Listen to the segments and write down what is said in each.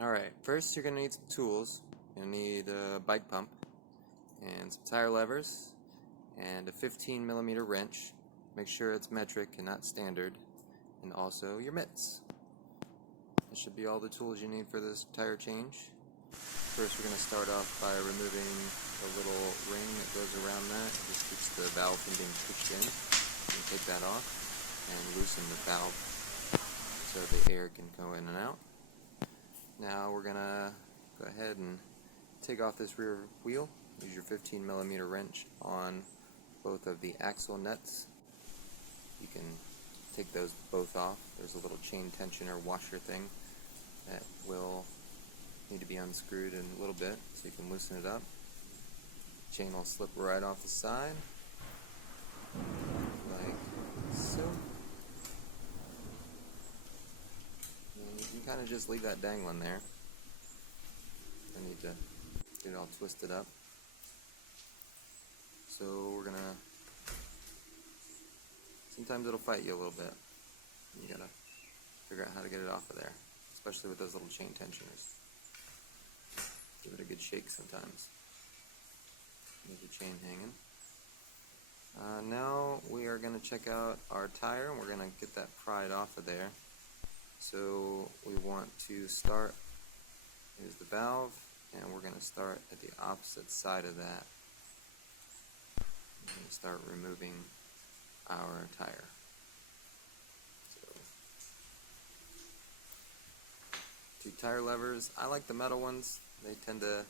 Alright, first you're going to need some tools. You're going to need a bike pump and some tire levers and a 15mm wrench. Make sure it's metric and not standard, and also your mitts. That should be all the tools you need for this tire change. First we're going to start off by removing the little ring that goes around that. It just keeps the valve from being pushed in. You take that off and loosen the valve so the air can go in and out. Now we're going to go ahead and take off this rear wheel. Use your 15mm wrench on both of the axle nuts. You can take those both off. There's a little chain tensioner washer thing that will need to be unscrewed in a little bit so you can loosen it up. Chain will slip right off the side like so. And you can kind of just leave that dangling there. I need to get it all twisted up. So we're gonna, sometimes it'll fight you a little bit. You gotta figure out how to get it off of there, especially with those little chain tensioners. Give it a good shake sometimes. Leave the chain hanging. Now we are going to check out our tire, and we're going to get that pried off of there. So we want to start, here's the valve, and we're going to start at the opposite side of that. We're going to start removing our tire. So, 2 tire levers. I like the metal ones. They tend to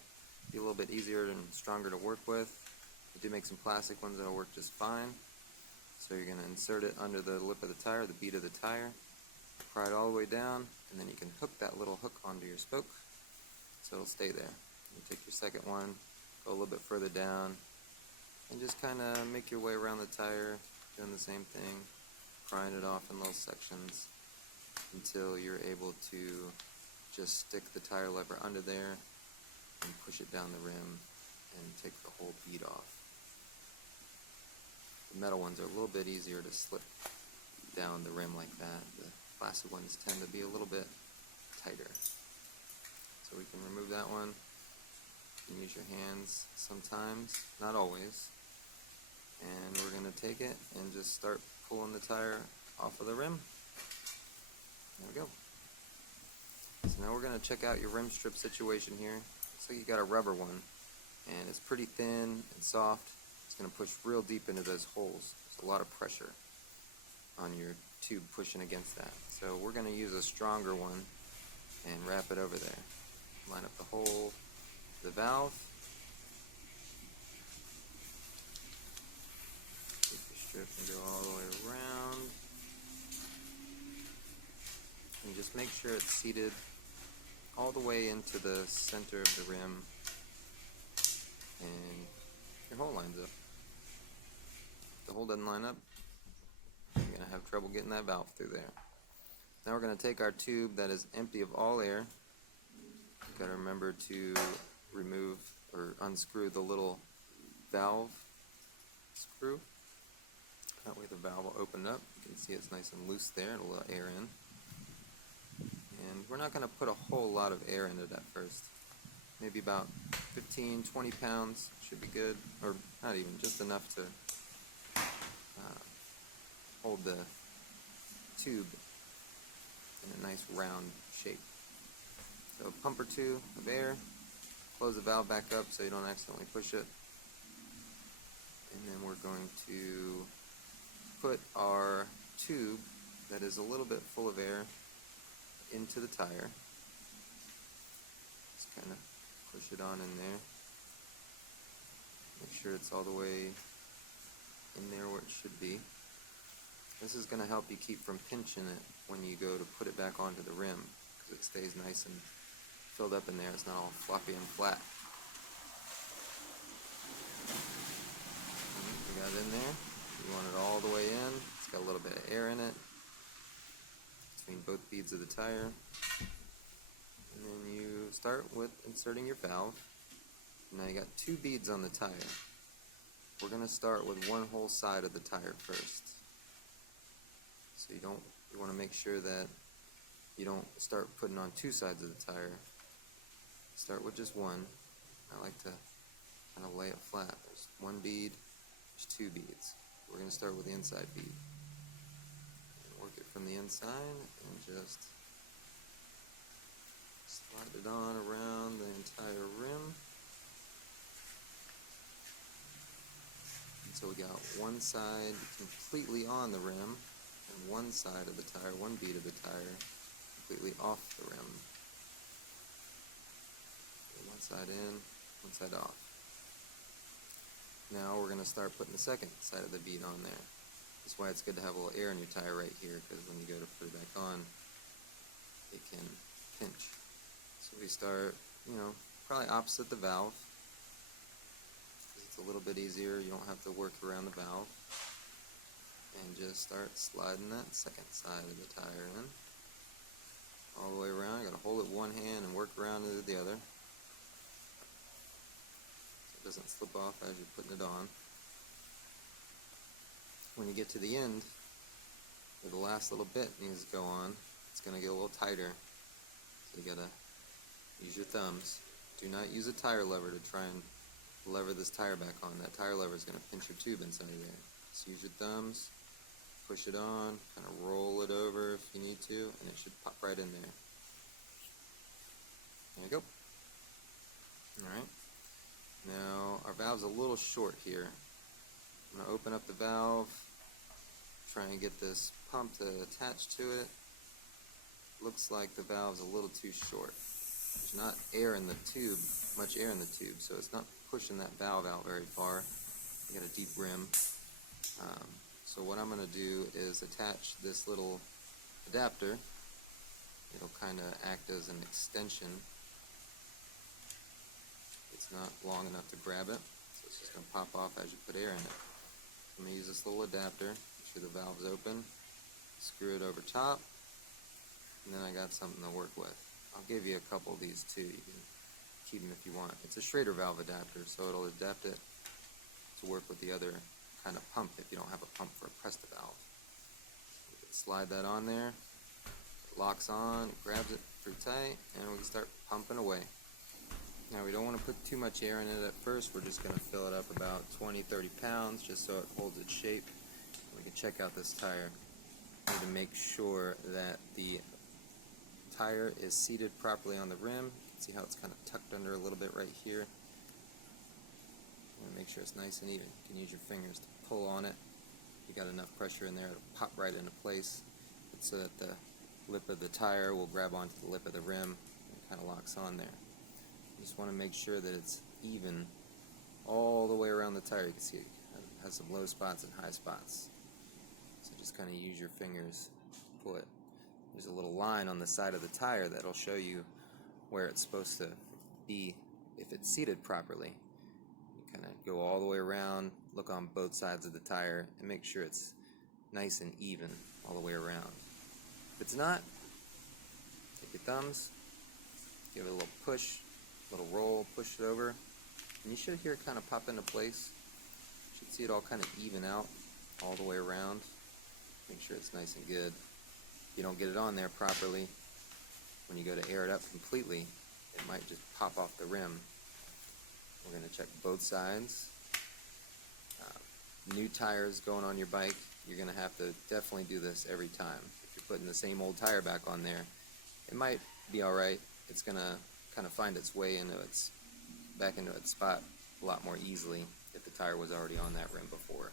be a little bit easier and stronger to work with. We do make some plastic ones that'll work just fine. So you're going to insert it under the lip of the tire, the bead of the tire, pry it all the way down, and then you can hook that little hook onto your spoke so it'll stay there. You take your second one, go a little bit further down, and just kind of make your way around the tire, doing the same thing, prying it off in little sections until you're able to just stick the tire lever under there and push it down the rim and take the whole bead off. The metal ones are a little bit easier to slip down the rim like that. The plastic ones tend to be a little bit tighter. So we can remove that one. You can use your hands sometimes, not always. And we're going to take it and just start pulling the tire off of the rim. There we go. So now we're going to check out your rim strip situation here. Looks like you got a rubber one, and it's pretty thin and soft. It's going to push real deep into those holes. There's a lot of pressure on your tube pushing against that. So we're going to use a stronger one and wrap it over there. Line up the hole, the valve. Take your strip and go all the way around. And just make sure it's seated all the way into the center of the rim, and your hole lines up. If the hole doesn't line up, you're going to have trouble getting that valve through there. Now we're going to take our tube that is empty of all air. You've got to remember to remove or unscrew the little valve screw. That way the valve will open up. You can see it's nice and loose there. It'll let air in. And we're not going to put a whole lot of air in it at first. Maybe about 15, 20 pounds should be good, or not even, just enough to hold the tube in a nice round shape. So a pump or two of air, close the valve back up so you don't accidentally push it. And then we're going to put our tube that is a little bit full of air into the tire. Just kind of push it on in there. Make sure it's all the way in there where it should be. This is going to help you keep from pinching it when you go to put it back onto the rim, because it stays nice and filled up in there. It's not all floppy and flat. You got it in there. You want it all the way in. It's got a little bit of air in it between both beads of the tire. And then you start with inserting your valve. Now you got 2 beads on the tire. We're going to start with one whole side of the tire first. So you want to make sure that you don't start putting on 2 sides of the tire. Start with just one. I like to kind of lay it flat. There's one bead, there's two beads. We're going to start with the inside bead. Work it from the inside and just slide it on around the entire rim. And so we got one side completely on the rim and one side of the tire, one bead of the tire completely off the rim. One side in, one side off. Now we're going to start putting the second side of the bead on there. That's why it's good to have a little air in your tire right here, because when you go to put it back on, it can pinch. So we start, probably opposite the valve, because it's a little bit easier. You don't have to work around the valve. And just start sliding that second side of the tire in. All the way around. You got to hold it with one hand and work around it with the other. Doesn't slip off as you're putting it on. When you get to the end, where the last little bit needs to go on, it's going to get a little tighter. So you got to use your thumbs. Do not use a tire lever to try and lever this tire back on. That tire lever is going to pinch your tube inside of there. So use your thumbs, push it on, kind of roll it over if you need to, and it should pop right in there. There you go. Alright. Now, our valve's a little short here. I'm going to open up the valve, try and get this pump to attach to it. Looks like the valve's a little too short. There's not air in the tube, much air in the tube, so it's not pushing that valve out very far. You got a deep rim. So what I'm going to do is attach this little adapter. It'll kind of act as an extension. It's not long enough to grab it, so it's just going to pop off as you put air in it. I'm going to use this little adapter, make sure the valve's open, screw it over top, and then I got something to work with. I'll give you a couple of these too, you can keep them if you want. It's a Schrader valve adapter, so it'll adapt it to work with the other kind of pump if you don't have a pump for a presta valve. You can slide that on there, it locks on, it grabs it pretty tight, and we can start pumping away. Now we don't want to put too much air in it at first. We're just going to fill it up about 20-30 pounds just so it holds its shape. We can check out this tire. We need to make sure that the tire is seated properly on the rim. See how it's kind of tucked under a little bit right here. Make sure it's nice and even. You can use your fingers to pull on it. If you got enough pressure in there, it'll pop right into place. It's so that the lip of the tire will grab onto the lip of the rim and kind of locks on there. You just want to make sure that it's even all the way around the tire. You can see it has some low spots and high spots. So just kind of use your fingers, pull it. There's a little line on the side of the tire that'll show you where it's supposed to be if it's seated properly. You kind of go all the way around, look on both sides of the tire, and make sure it's nice and even all the way around. If it's not, take your thumbs, give it a little push, little roll, push it over, and you should hear it kind of pop into place. You should see it all kind of even out all the way around. Make sure it's nice and good. If you don't get it on there properly, when you go to air it up completely, it might just pop off the rim. We're going to check both sides. New tires going on your bike, you're going to have to definitely do this every time. If you're putting the same old tire back on there, it might be alright. It's going to kind of find its way back into its spot a lot more easily if the tire was already on that rim before.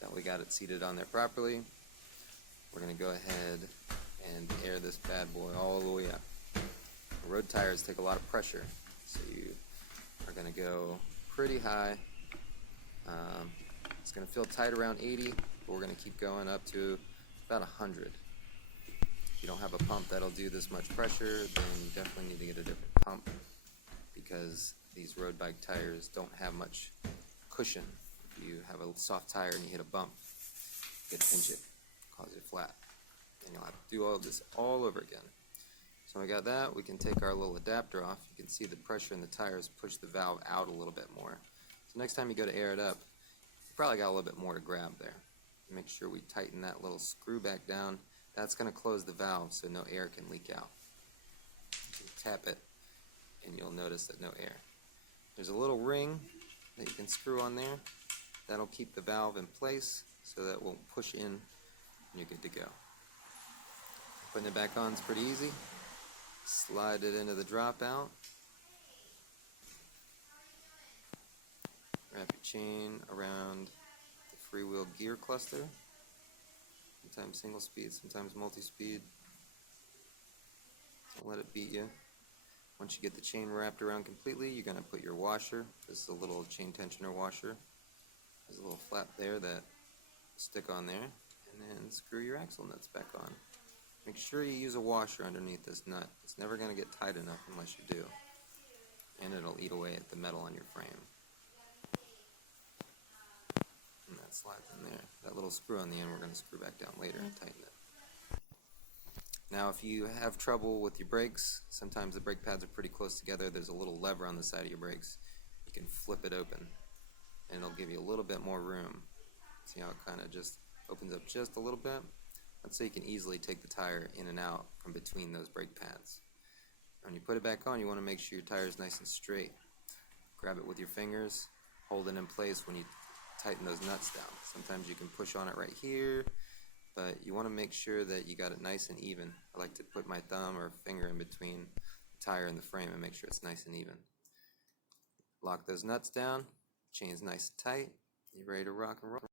So we got it seated on there properly. We're going to go ahead and air this bad boy all the way up. Road tires take a lot of pressure, so you are going to go pretty high. It's going to feel tight around 80, but we're going to keep going up to about 100. If you don't have a pump that'll do this much pressure, then you definitely need to get a different pump, because these road bike tires don't have much cushion. If you have a soft tire and you hit a bump, you could pinch it, cause it flat, and you'll have to do all of this all over again. So we got that. We can take our little adapter off. You can see the pressure in the tires push the valve out a little bit more. So next time you go to air it up, you probably got a little bit more to grab there. Make sure we tighten that little screw back down. That's going to close the valve so no air can leak out. You can tap it and you'll notice that no air. There's a little ring that you can screw on there. That'll keep the valve in place so that it won't push in and you're good to go. Putting it back on is pretty easy. Slide it into the dropout. Wrap your chain around the freewheel gear cluster. Sometimes single speed, sometimes multi-speed. Don't let it beat you. Once you get the chain wrapped around completely, you're going to put your washer. This is a little chain tensioner washer. There's a little flap there that stick on there, and then screw your axle nuts back on. Make sure you use a washer underneath this nut. It's never going to get tight enough unless you do, and it'll eat away at the metal on your frame. And that slides in there. That little screw on the end we're going to screw back down later and tighten it. Now if you have trouble with your brakes, sometimes the brake pads are pretty close together, there's a little lever on the side of your brakes. You can flip it open and it'll give you a little bit more room. See how it kind of just opens up just a little bit? That's so you can easily take the tire in and out from between those brake pads. When you put it back on, you want to make sure your tire is nice and straight. Grab it with your fingers, hold it in place when you tighten those nuts down. Sometimes you can push on it right here, but you want to make sure that you got it nice and even. I like to put my thumb or finger in between the tire and the frame and make sure it's nice and even. Lock those nuts down, chain's nice and tight, you're ready to rock and roll.